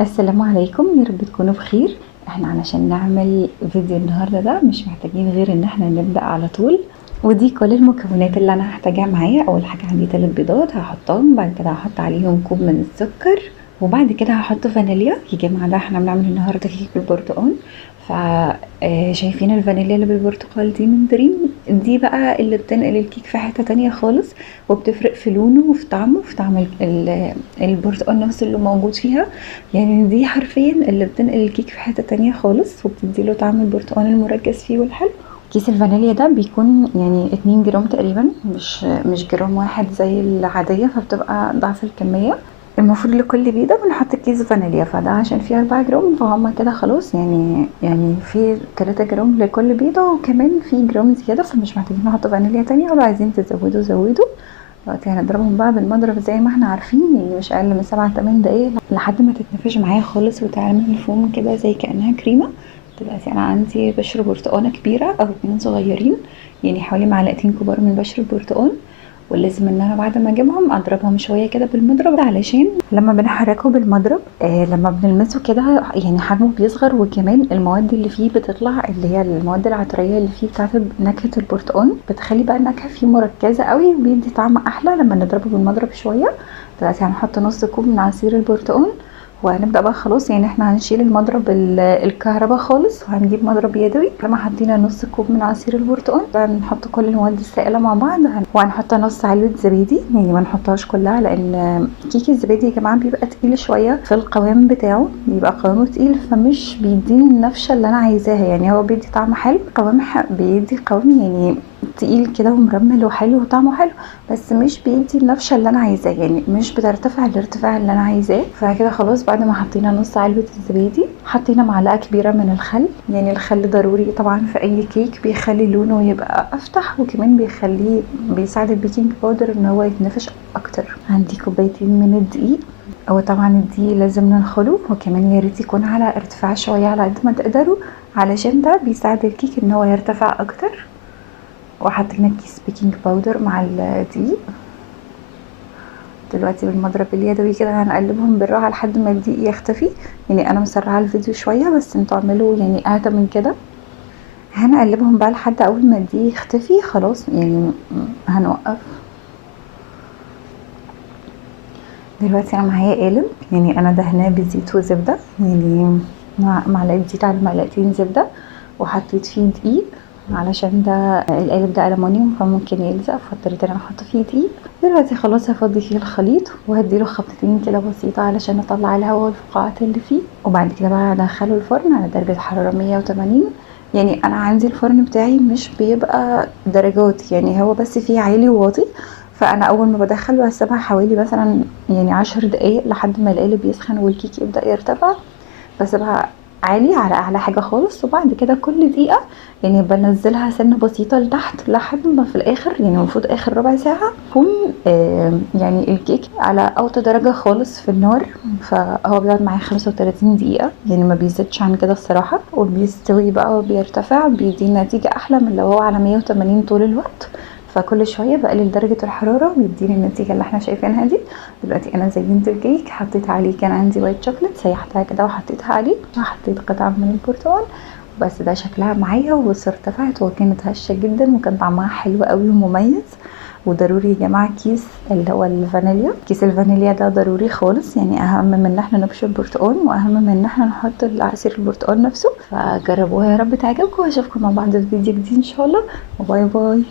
السلام عليكم، يا رب تكونوا بخير. احنا علشان نعمل فيديو النهارده ده مش محتاجين غير ان احنا نبدأ على طول. ودي كل المكونات اللي انا هحتاجها معايا. اول حاجة عندي 3 بيضات هحطهم، بعد كده هحط عليهم كوب من السكر، وبعد كده هحط فانيليا. يا جماعه ده احنا بنعمل النهارده كيك بالبرتقال. ف شايفين الفانيليا اللي بالبرتقال دي من دريم؟ دي بقى اللي بتنقل الكيك في حته تانية خالص، وبتفرق في لونه وفي طعمه وفي طعم البرتقال نفسه اللي موجود فيها. يعني دي حرفيا اللي بتنقل الكيك في حته تانية خالص، وبتديله طعم البرتقال المركز فيه والحلو. كيس الفانيليا ده بيكون يعني 2 جرام تقريبا، مش جرام واحد زي العادية، فبتبقى ضعف الكمية. المفروض لكل بيضة بنحط كيس فانيليا، فده عشان فيه 4 جرام فهم كده خلاص. يعني في 3 جرام لكل بيضة، وكمان في جرام زيادة، فمش محتاجين نحط فانيليا تانية. ولو عايزين تزودوا زودوا. دلوقتي هنضربهم بقى بالمضرب زي ما احنا عارفين، يعني مش اقل من 7-8 دقايق لحد ما تتنفش معايا خالص وتعمل الفوم كده زي كأنها كريمة. دلوقتي انا عندي بشر برتقانة كبيرة او 2 صغيرين، يعني حوالي معلقتين كبار من بشر البرتقال. ولازم ان انا بعد ما اجيبهم اضربهم شويه كده بالمضرب، علشان لما بنحركه بالمضرب لما بنلمسه كده يعني حجمه بيصغر، وكمان المواد اللي فيه بتطلع، اللي هي المواد العطريه اللي فيه بتاعت نكهه البرتقال، بتخلي بقى النكهه فيه مركزه قوي وبيدي طعم احلى لما نضربه بالمضرب شويه. دلوقتي هنحط نص كوب من عصير البرتقال، وهنبدأ بقى خلاص. يعني احنا هنشيل المضرب الكهرباء خالص، وهنجيب مضرب يدوي. لما حطينا نص كوب من عصير البرتقال بقى نحط كل المواد السائلة مع بعض، وهنحط نص علبة زبادي، يعني ما نحطهاش كلها لان كيك الزبادي يا جماعة بيبقى تقيل شوية في القوام بتاعه، بيبقى قوامه تقيل فمش بيديني النفشة اللي انا عايزاها. يعني هو بيدي طعم حلو، قوام بيدي قوام يعني تقيل كده ومرمل وحلو وطعمه حلو، بس مش بيدي النفشه اللي انا عايزاه، يعني مش بترتفع الارتفاع اللي انا عايزاه. فكده خلاص بعد ما حطينا نص علبه الزبادي، حطينا معلقه كبيره من الخل. يعني الخل ضروري طبعا في اي كيك، بيخلي لونه يبقى افتح، وكمان بيساعد البيكنج باودر ان هو يتنفش اكتر. عندي كوبايتين من الدقيق، هو طبعا الدقيق لازم ننخله، وكمان يا ريت يكون على ارتفاع شويه على قد ما تقدروا، علشان ده بيساعد الكيك ان هو يرتفع اكتر. وحطينا كيس بيكنج باودر مع الدقيق. دلوقتي بالمضرب اليدوي كده هنقلبهم بالراحه لحد ما الدقيق يختفي. يعني انا مسرعه الفيديو شويه، بس انتوا اعملوا يعني اهدى من كده. هنقلبهم بقى لحد اول ما الدقيق يختفي خلاص، يعني هنوقف. دلوقتي انا معايا قالب، يعني انا دهناه بزيت وزبده، يعني معلقه زيت على معلقتين زبده، وحطيت فيه دقيق علشان ده القالب ده ألمونيوم فممكن يلزق، فاضطريت ان انا احط فيه دقيق. دلوقتي خلاص هفضي فيه الخليط، وهديله خبطتين كده بسيطه علشان اطلع الهواء والفقاعات اللي فيه. وبعد كده بقى هدخله الفرن على درجه حراره 180. يعني انا عندي الفرن بتاعي مش بيبقى درجات، يعني هو بس فيه عالي وواطي. فانا اول ما بدخله هسيبها حوالي مثلا يعني 10 دقايق لحد ما القالب يسخن والكيك يبدا يرتفع. بسيبها عالي على اعلى حاجه خالص، وبعد كده كل دقيقه يعني بنزلها سنه بسيطه لتحت لحد ما في الاخر، يعني المفروض اخر ربع ساعه يكون يعني الكيك على اوطى درجه خالص في النار. فهو بيقعد معايا 35 دقيقه، يعني ما بيزيدش عن كده الصراحه، وبيستوي بقى وبيرتفع، بيدي نتيجه احلى من لو هو على 180 طول الوقت. فكل شويه بقلل درجه الحراره ويديني النتيجه اللي احنا شايفينها دي. دلوقتي انا زينت الكيك، حطيت عليه، كان عندي وايت شوكليت سيحتها كده وحطيتها عليه، وحطيت قطعه من البرتقال. بس ده شكلها معايا وبس ارتفعت، وكانت هشه جدا، وكان طعمها حلو قوي ومميز. وضروري يا جماعه كيس اللي هو الفانيليا، كيس الفانيليا ده ضروري خالص، يعني اهم من ان احنا نبشر برتقال، واهم من ان احنا نحط عصير البرتقال نفسه. فجربوها يا رب تعجبكم، واشوفكم مع بعض في فيديو جديد ان شاء الله، وباي باي.